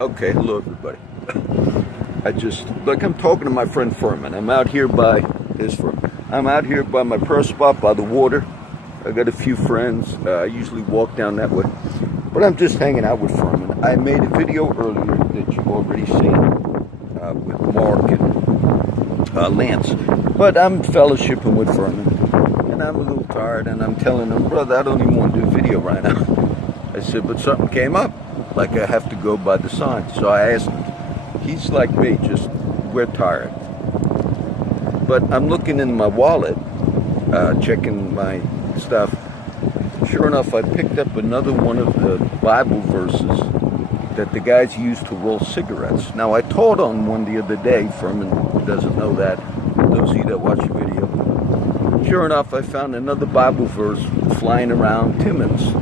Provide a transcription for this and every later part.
Okay, hello everybody. I'm talking to my friend Furman. I'm out here by my prayer spot by the water. I got a few friends. I usually walk down that way, but I'm just hanging out with Furman. I made a video earlier that you've already seen with Mark and Lance, but I'm fellowshipping with Furman, and I'm a little tired, and I'm telling him, brother, I don't even want to do a video right now. I said, but something came up. Like I have to go by the sign. So I asked him. He's like me, just we're tired. But I'm looking in my wallet, checking my stuff. Sure enough, I picked up another one of the Bible verses that the guys use to roll cigarettes. Now I taught on one the other day. Furman doesn't know that. Those of you that watch the video. Sure enough, I found another Bible verse flying around Timmons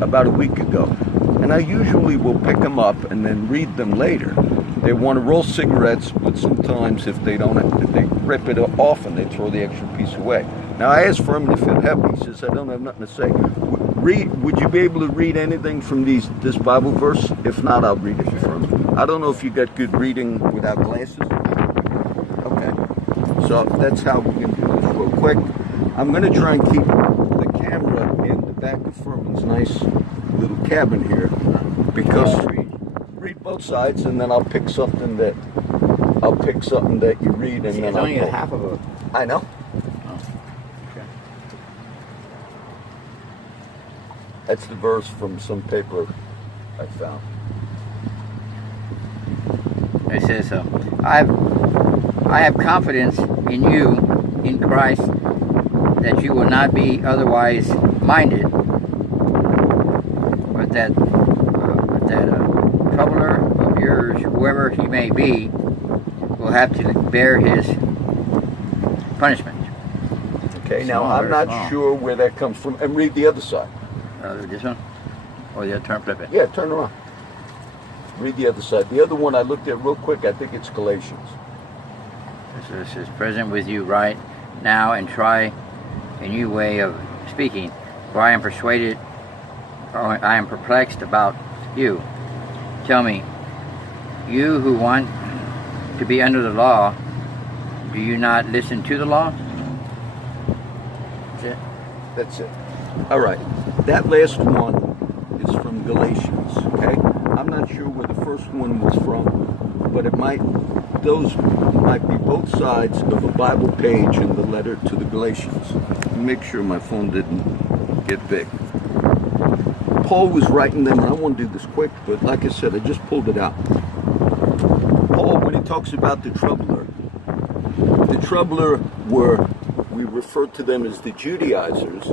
about a week ago. And I usually will pick them up and then read them later. They want to roll cigarettes, but sometimes if they rip it off and they throw the extra piece away. Now I asked Furman if he'd help me. He says, I don't have nothing to say. Would you be able to read anything from this Bible verse? If not, I'll read it for Furman. I don't know if you got good reading without glasses. Okay. So that's how we're going to do this real quick. I'm going to try and keep the camera in the back of Furman's nice little cabin here, because read both sides, and then I'll pick something that you read, and then I'll only half of it. I know. Oh, okay. That's the verse from some paper I found. It says so. I have confidence in you, in Christ, that you will not be otherwise minded, but that troubler of yours, whoever he may be, will have to bear his punishment. Okay, now I'm not sure where that comes from. And read the other side. This one? Or the other turn, flip it? Yeah, turn around. Read the other side. The other one I looked at real quick, I think it's Galatians. This is present with you right now, and try a new way of speaking, for I am persuaded, or I am perplexed about you. Tell me, you who want to be under the law, do you not listen to the law? That's it. That's it. All right. That last one is from Galatians, okay? I'm not sure where the first one was from, but those might be both sides of a Bible page in the letter to the Galatians. Make sure my phone didn't get big. Paul was writing them, and I want to do this quick, but like I said, I just pulled it out. Paul, when he talks about the troubler we refer to them as the Judaizers,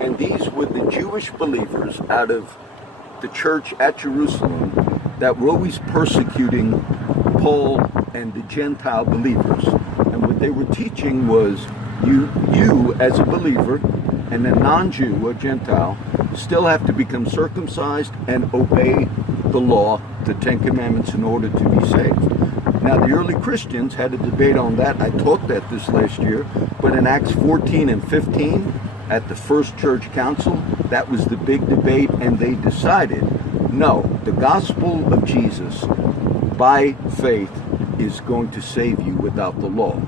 and these were the Jewish believers out of the church at Jerusalem that were always persecuting Paul and the Gentile believers. And what they were teaching was you as a believer and a non-Jew or Gentile still have to become circumcised and obey the law, the Ten Commandments, in order to be saved. Now, the early Christians had a debate on that. I taught that this last year. But in Acts 14 and 15, at the first church council, that was the big debate, and they decided, no, the gospel of Jesus, by faith, is going to save you without the law.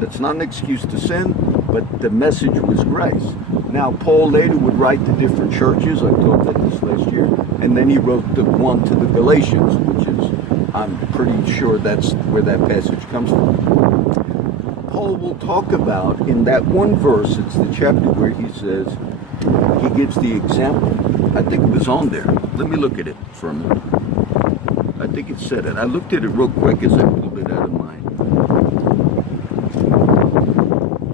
That's not an excuse to sin, but the message was grace. Now, Paul later would write to different churches. I taught that this last year. And then he wrote the one to the Galatians, which is, I'm pretty sure that's where that passage comes from. Paul will talk about, in that one verse, it's the chapter where he says, he gives the example. I think it was on there. Let me look at it for a minute. I think it said it. I looked at it real quick as I pulled it out of mine.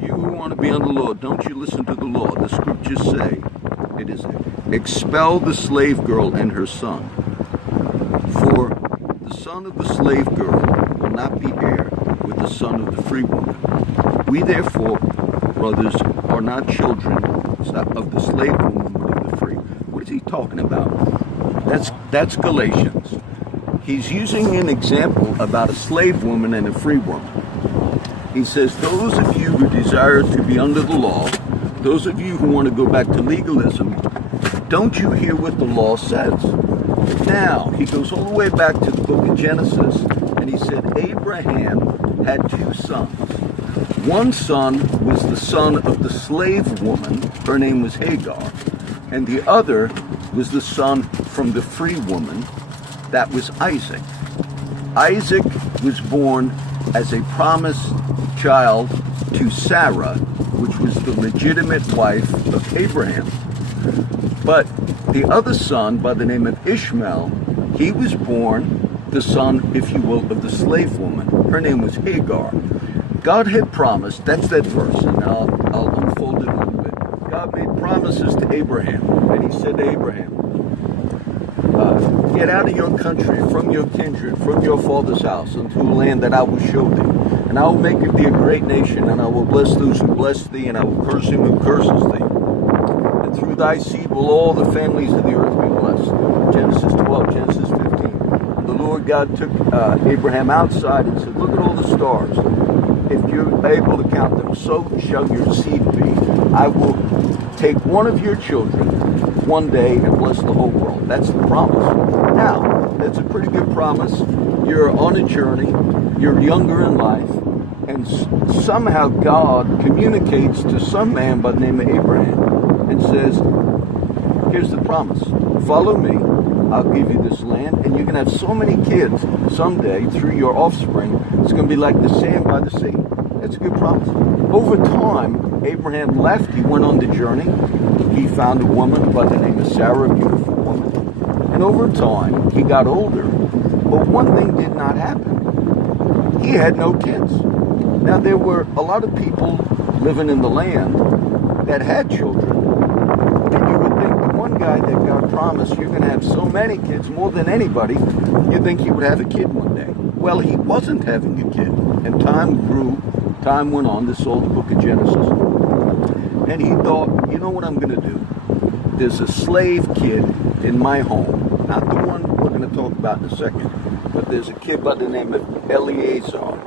You who want to be under the law, don't you listen to the law. The scriptures say, it is, expel the slave girl and her son. For the son of the slave girl will not be heir with the son of the free woman. We therefore, brothers, are not children of the slave woman, but of the free. What is he talking about? That's Galatians. He's using an example about a slave woman and a free woman. He says, those of you who desire to be under the law, those of you who want to go back to legalism, don't you hear what the law says? Now, he goes all the way back to the book of Genesis, and he said Abraham had two sons. One son was the son of the slave woman, her name was Hagar, and the other was the son from the free woman, that was Isaac. Isaac was born as a promised child to Sarah, which was the legitimate wife of Abraham. But the other son, by the name of Ishmael, he was born the son, if you will, of the slave woman. Her name was Hagar. God had promised, that's that verse, and I'll unfold it a little bit. God made promises to Abraham, and he said to Abraham, get out of your country, from your kindred, from your father's house, into a land that I will show thee. And I will make of thee a great nation, and I will bless those who bless thee, and I will curse him who curses thee. And through thy seed will all the families of the earth be blessed. Genesis 12, Genesis 15. And the Lord God took Abraham outside and said, look at all the stars. If you're able to count them, so shall your seed be. I will take one of your children one day and bless the whole world. That's the promise. Now, that's a pretty good promise. You're on a journey. You're younger in life. And somehow God communicates to some man by the name of Abraham and says, here's the promise. Follow me. I'll give you this land. And you're going to have so many kids someday through your offspring. It's going to be like the sand by the sea. That's a good promise. Over time, Abraham left. He went on the journey. He found a woman by the name of Sarah, a beautiful woman. And over time, he got older. But one thing did not happen. He had no kids. Now, there were a lot of people living in the land that had children. And you would think the one guy that God promised, you're going to have so many kids, more than anybody, you'd think he would have a kid one day. Well, he wasn't having a kid. And time grew, time went on. This is all the book of Genesis. And he thought, you know what I'm going to do? There's a slave kid in my home. Not the one we're going to talk about in a second. But there's a kid by the name of Eleazar.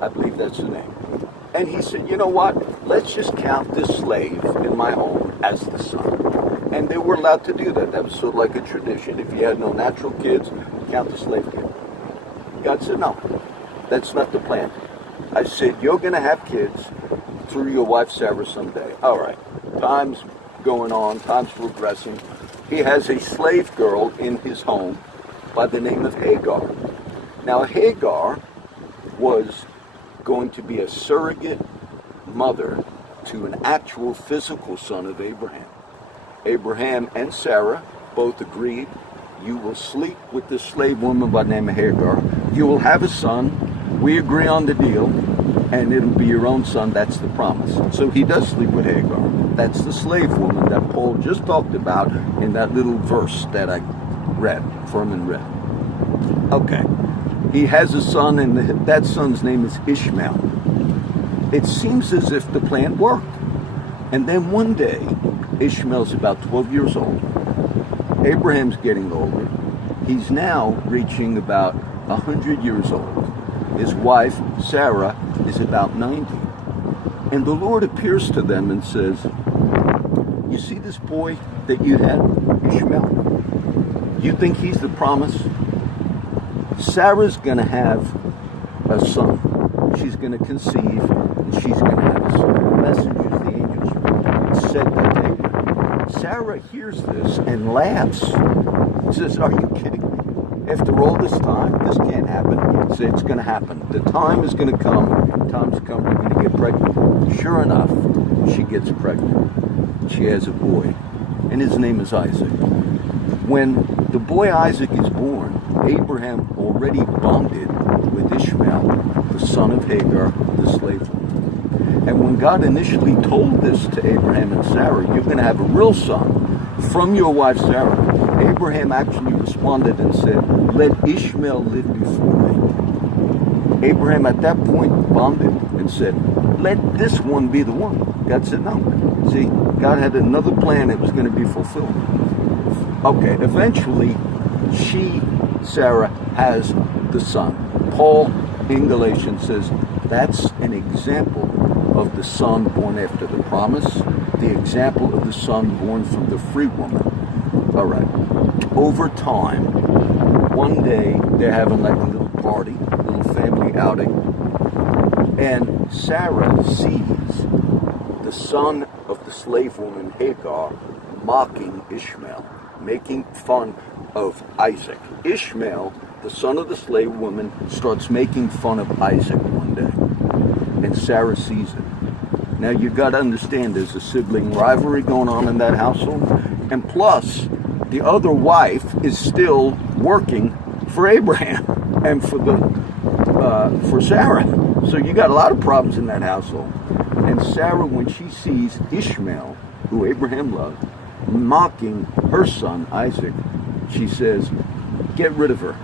I believe that's the name. And he said, you know what? Let's just count this slave in my home as the son. And they were allowed to do that. That was sort of like a tradition. If you had no natural kids, count the slave kid. God said, no, that's not the plan. I said, you're going to have kids through your wife Sarah someday. All right. Time's going on. Time's progressing. He has a slave girl in his home by the name of Hagar. Now, Hagar was going to be a surrogate mother to an actual physical son of Abraham. Abraham and Sarah both agreed, you will sleep with this slave woman by the name of Hagar. You will have a son. We agree on the deal, and it'll be your own son. That's the promise. So he does sleep with Hagar. That's the slave woman that Paul just talked about in that little verse that I read, Furman Real. Okay. He has a son, and that son's name is Ishmael. It seems as if the plan worked. And then one day, Ishmael's about 12 years old. Abraham's getting older. He's now reaching about 100 years old. His wife, Sarah, is about 90. And the Lord appears to them and says, you see this boy that you had, Ishmael? You think he's the promise? Sarah's going to have a son. She's going to conceive, and she's going to have a son. The messengers, the angels, said that to Abraham. Sarah hears this and laughs. Says, are you kidding me? After all this time, this can't happen. So it's going to happen. The time is going to come. Time's come. You're going to get pregnant. Sure enough, she gets pregnant. She has a boy, and his name is Isaac. When the boy Isaac is born, Abraham already bonded with Ishmael, the son of Hagar, the slave woman. And when God initially told this to Abraham and Sarah, you're going to have a real son from your wife Sarah, Abraham actually responded and said, let Ishmael live before me. Abraham at that point bonded and said, let this one be the one. God said no. See, God had another plan that was going to be fulfilled. Okay, eventually, Sarah, has the son. Paul in Galatians says that's an example of the son born after the promise, the example of the son born from the free woman. All right. Over time, one day they're having like a little party, a little family outing, and Sarah sees the son of the slave woman Hagar mocking Ishmael, making fun of Isaac. Ishmael, the son of the slave woman, starts making fun of Isaac one day, and Sarah sees it. Now you got to understand, there's a sibling rivalry going on in that household, and plus the other wife is still working for Abraham and for Sarah. So you got a lot of problems in that household. And Sarah, when she sees Ishmael, who Abraham loved, mocking her son Isaac, she says, get rid of her.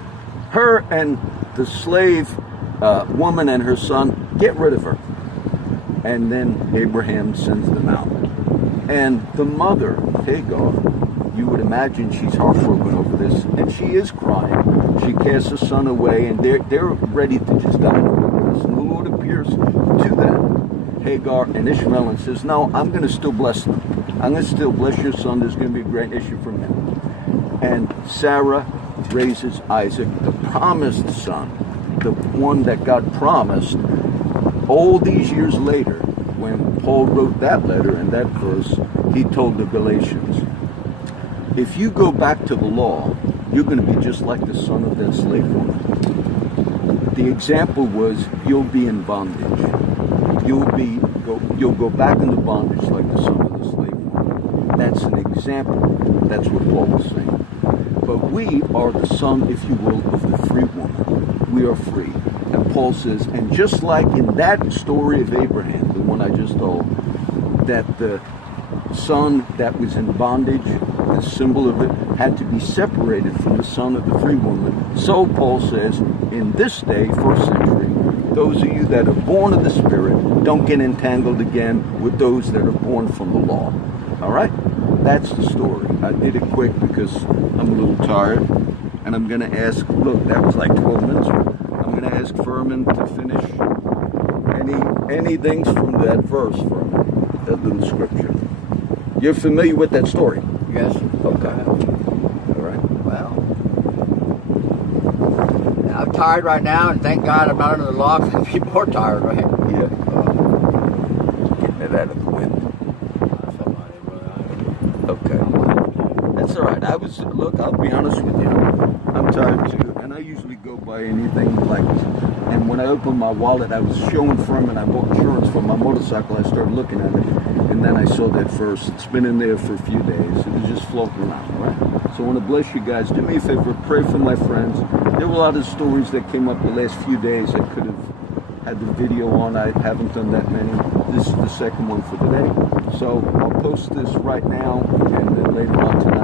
Her and the slave woman and her son, get rid of her. And then Abraham sends them out. And the mother, Hagar, you would imagine she's heartbroken over this, and she is crying. She casts her son away, and they're ready to just die. And the Lord appears to them, Hagar and Ishmael, and says, no, I'm going to still bless them. I'm going to still bless your son. There's going to be a great issue from him. And Sarah raises Isaac, the promised son, the one that God promised. All these years later, when Paul wrote that letter and that verse, he told the Galatians, if you go back to the law, you're going to be just like the son of that slave woman. The example was, you'll be in bondage. You'll go back into bondage like the son of the slave woman. That's an example. That's what Paul was saying. But we are the son, if you will, of the free woman. We are free. And Paul says, and just like in that story of Abraham, the one I just told, that the son that was in bondage, the symbol of it, had to be separated from the son of the free woman. So Paul says, in this day, first century, those of you that are born of the Spirit, don't get entangled again with those that are born from the law. All right? That's the story. I did it quick because I'm a little tired. And I'm going to ask, look, that was like 12 minutes. I'm going to ask Furman to finish any things from that verse, Furman, that little scripture. You're familiar with that story? Yes. Okay. All right. Well, I'm tired right now, and thank God I'm not under the law because I'd be more tired, right? Yeah. Getting it out of the wind. Okay. That's all right. Look, I'll be honest with you. I'm tired too, and I usually go by anything like, and when I opened my wallet, I was showing Furman, I bought insurance for my motorcycle. I started looking at it, and then I saw that verse. It's been in there for a few days. It was just floating around, right? So I want to bless you guys. Do me a favor, pray for my friends. There were a lot of stories that came up the last few days. I could have had the video on. I haven't done that many. This is the second one for today. So I'll post this right now, and then later on tonight